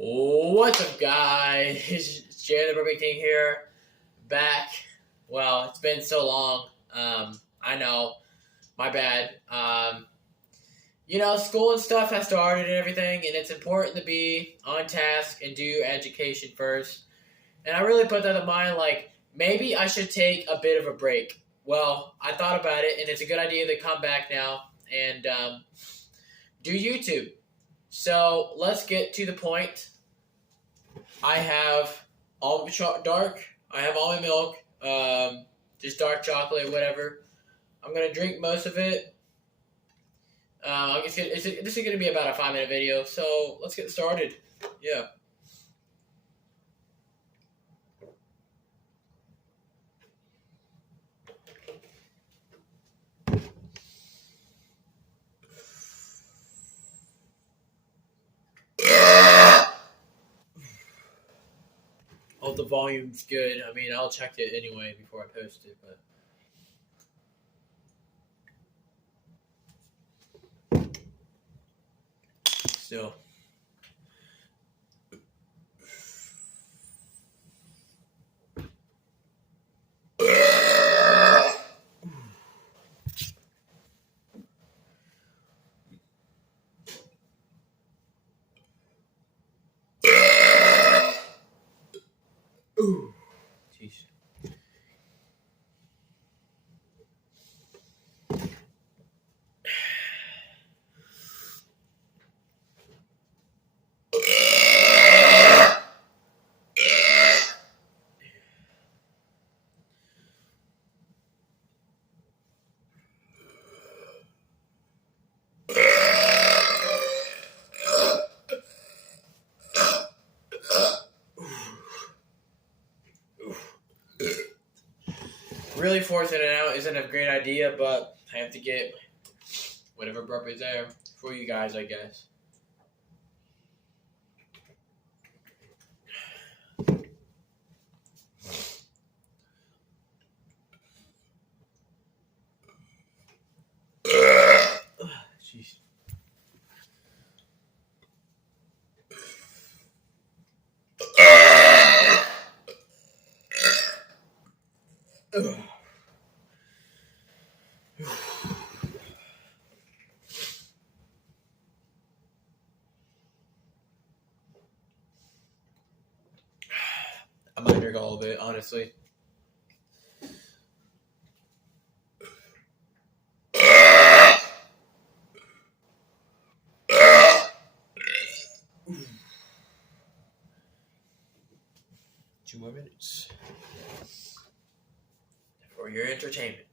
What's up, guys? It's Jerry the Burping King here, back. Well, it's been so long. I know, my bad. School and stuff has started and everything, and it's important to be on task and do education first. And I really put that in mind, like, maybe I should take a bit of a break. Well, I thought about it, and it's a good idea to come back now and do YouTube. So let's get to the point. I have dark. I have almond milk, just dark chocolate, whatever. I'm gonna drink most of it. This is gonna be about a 5-minute video, so let's get started. Yeah. Hope the volume's good. I mean, I'll check it anyway before I post it, but. Still. Ooh. Jeez. Really forcing it out isn't a great idea, but I have to get whatever burp is there for you guys, I guess. Jeez. I might drink all of it, honestly. Two more minutes for your entertainment.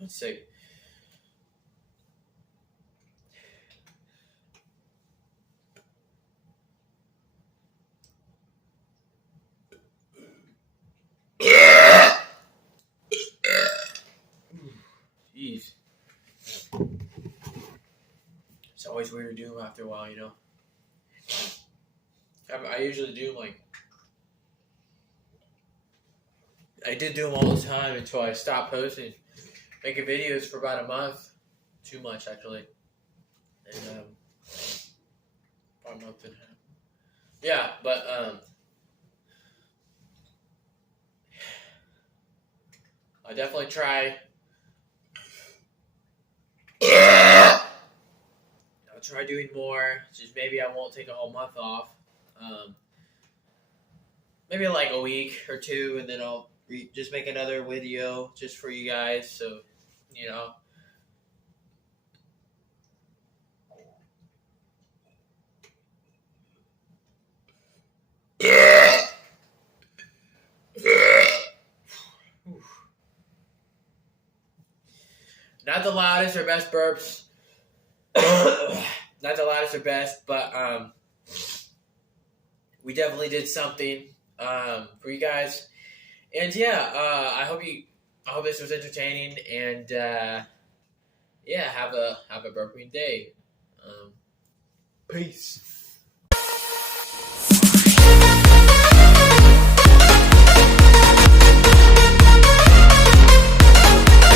Let's see. Jeez. It's always weird to do them after a while, you know. I usually do them I did do them all the time until I stopped posting, making videos for about a month. Too much, actually. And, about a month and a half. Yeah, but, I definitely try. I'll try doing more. Just maybe I won't take a whole month off. Maybe like a week or two, and then I'll just make another video just for you guys. So, you know. Not the loudest or best burps. Not the loudest or best, but we definitely did something for you guys. And yeah, I hope this was entertaining. And yeah, have a burping day. Peace.